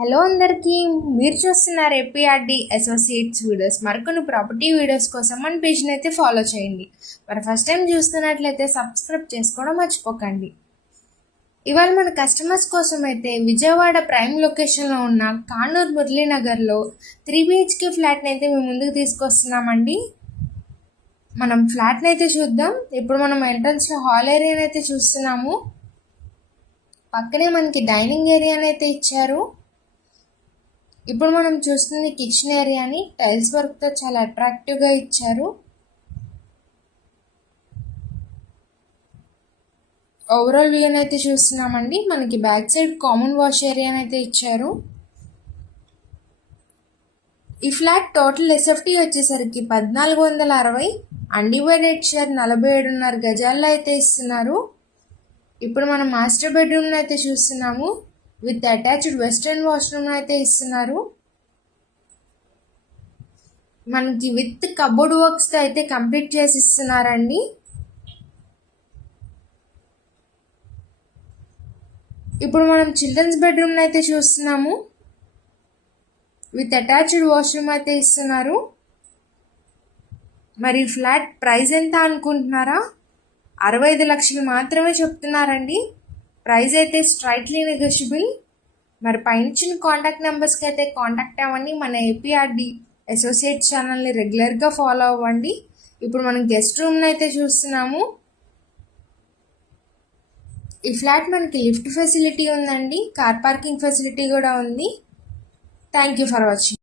Hello అందరికీ, మీరు చూస్తున్నారు ఏపీఆర్డి అసోసియేట్స్ వీడియోస్. మరికొన్ని ప్రాపర్టీ వీడియోస్ కోసం మన పేజ్ని అయితే ఫాలో చేయండి. మరి ఫస్ట్ టైం చూస్తున్నట్లయితే సబ్స్క్రైబ్ చేసుకోవడం మర్చిపోకండి. ఇవాళ మన కస్టమర్స్ కోసం అయితే విజయవాడ ప్రైమ్ లొకేషన్లో ఉన్న కానూర్ మురళీనగర్లో 3 BHK ఫ్లాట్ని అయితే మేము ముందుకు తీసుకొస్తున్నామండి. మనం ఫ్లాట్ని అయితే చూద్దాం. ఇప్పుడు మనం ఎంట్రన్స్లో హాల్ ఏరియాని అయితే చూస్తున్నాము. పక్కనే మనకి డైనింగ్ ఏరియాని అయితే ఇచ్చారు. ఇప్పుడు మనం చూస్తుంది కిచెన్ ఏరియాని టైల్స్ వర్క్తో చాలా అట్రాక్టివ్గా ఇచ్చారు. ఓవరాల్ వ్యూ అయితే చూస్తున్నామండి. మనకి బ్యాక్ సైడ్ కామన్ వాష్ ఏరియాని అయితే ఇచ్చారు. ఈ ఫ్లాట్ టోటల్ ఎస్ఎఫ్టీ వచ్చేసరికి 1460, అన్డివైడెడ్ షేర్ 47.5 గజాల్లో అయితే ఇస్తున్నారు. ఇప్పుడు మనం మాస్టర్ బెడ్రూమ్ని అయితే చూస్తున్నాము. విత్ అటాచ్డ్ వెస్ట్రన్ వాష్రూమ్ అయితే ఇస్తున్నారు. మనకి విత్ కబోర్డ్ వర్క్స్తో అయితే కంప్లీట్ చేసి ఇస్తున్నారండి. ఇప్పుడు మనం చిల్డ్రన్స్ బెడ్రూమ్ని అయితే చూస్తున్నాము. విత్ అటాచ్డ్ వాష్రూమ్ అయితే ఇస్తున్నారు. మరి ఫ్లాట్ ప్రైస్ ఎంత అనుకుంటున్నారా? 65 లక్షలు మాత్రమే చెప్తున్నారండి. ప్రైస్ అయితే స్ట్రైట్లీ నెగోషియబుల్. మరి పైన కాంటాక్ట్ నెంబర్స్కి అయితే కాంటాక్ట్ అవ్వండి. మన ఏపీఆర్డి అసోసియేట్ ఛానల్ని రెగ్యులర్గా ఫాలో అవ్వండి. ఇప్పుడు మనం గెస్ట్ రూమ్ని అయితే చూస్తున్నాము. ఈ ఫ్లాట్ మనకి లిఫ్ట్ ఫెసిలిటీ ఉందండి, కార్ పార్కింగ్ ఫెసిలిటీ కూడా ఉంది. Thank you for watching.